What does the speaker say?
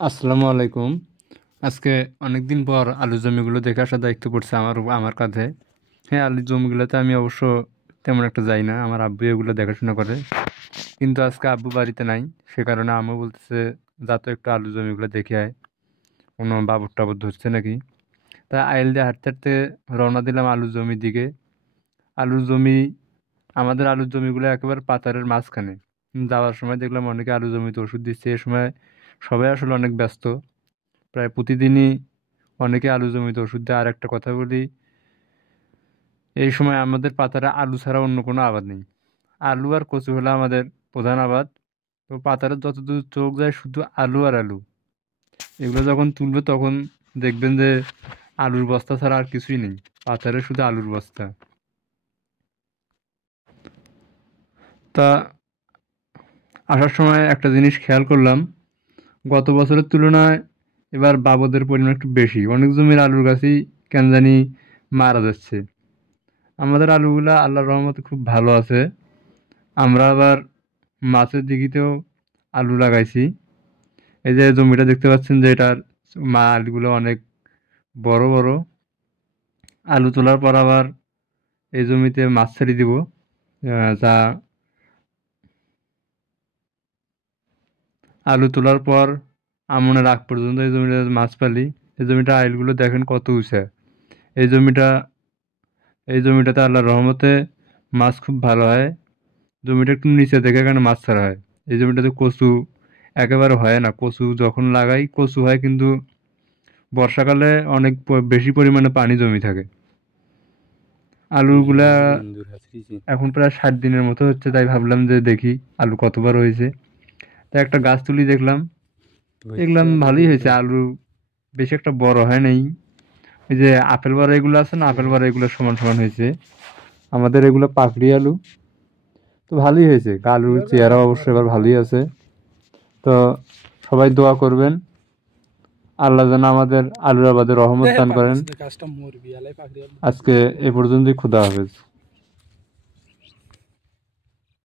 আসসালামু আলাইকুম। আজকে অনেকদিন পর আলু জমিগুলো দেখে আসার দায়িত্ব পড়ছে আমার কাঁধে। হ্যাঁ, আলু জমিগুলোতে আমি অবশ্য তেমন একটা যাই না, আমার আব্বু এগুলো দেখাশোনা করে। কিন্তু আজকে আব্বু বাড়িতে নাই, সে কারণে আম্মু বলতেছে যা তো একটু আলু জমিগুলো দেখে আয়, কোনো বাবর টাবর ধরছে নাকি। তাই আইল দিয়ে হাঁটতে হাঁটতে রওনা দিলাম আলু জমির দিকে। আলু জমি, আমাদের আলুর জমিগুলো একেবারে পাতারের মাঝখানে। যাওয়ার সময় দেখলাম অনেকে আলু জমিতে ওষুধ দিচ্ছে। এ সময় সবাই আসলে অনেক ব্যস্ত, প্রায় প্রতিদিনই অনেকে আলু জমিতে ওষুধ দেয়। আর একটা কথা বলি, এই সময় আমাদের পাতারে আলু ছাড়া অন্য কোনো আবাদ নেই। আলু আর কচু হলো আমাদের প্রধান আবাদ। তো পাতারে যতদূর চোখ যায় শুধু আলু আর আলু। এগুলো যখন তুলবে তখন দেখবেন যে আলুর বস্তা ছাড়া আর কিছুই নেই, পাতারে শুধু আলুর বস্তা। তা আসার সময় একটা জিনিস খেয়াল করলাম, গত বছরের তুলনায় এবার বাবদের পরিমাণ একটু বেশি। অনেক জমির আলুর গাছই কেন জানি মারা যাচ্ছে। আমাদের আলুগুলা আল্লাহর রহমতে খুব ভালো আছে। আমরা আবার মাছের দিঘিতেও আলু লাগাইছি। এই যে জমিটা দেখতে পাচ্ছেন যে এটার আলুগুলো অনেক বড় বড়। আলু তোলার পর আবার এই জমিতে মাছ ছেড়ে দিব। যা আলু তোলার পর আমনের আগ পর্যন্ত এই জমিটা মাছ পালি। এই জমিটা আইলগুলো দেখেন কত উঁচা। এই জমিটা এই জমিটাতে আল্লাহর রহমতে মাছ খুব ভালো হয়। জমিটা একটু নিচে দেখে এখানে মাছ ছাড়া হয়। এই জমিটাতে কচু একেবারে হয় না। কচু যখন লাগাই কচু হয়, কিন্তু বর্ষাকালে অনেক বেশি পরিমাণে পানি জমি থাকে। আলুগুলা এখন প্রায় 60 দিনের মতো হচ্ছে, তাই ভাবলাম যে দেখি আলু কতবার হয়েছে। তাই একটা গাছ তুলি দেখলাম, দেখলাম ভালোই হয়েছে আলু, বেশি একটা বড় হয় নাই। এই যে আপেল বড়া এগুলো আছে না, আপেল বড়া এগুলো সমান সমান হয়েছে। আমাদের এগুলো পাকড়ি আলু। তো ভালোই হয়েছে, আলুর চেহারা অবশ্যই এবার ভালোই আছে। তো সবাই দোয়া করবেন, আল্লাহ যেন আমাদের আলুর আবাদে রহমত দান করেন। আজকে এ পর্যন্তই, খুদা হাফেজ।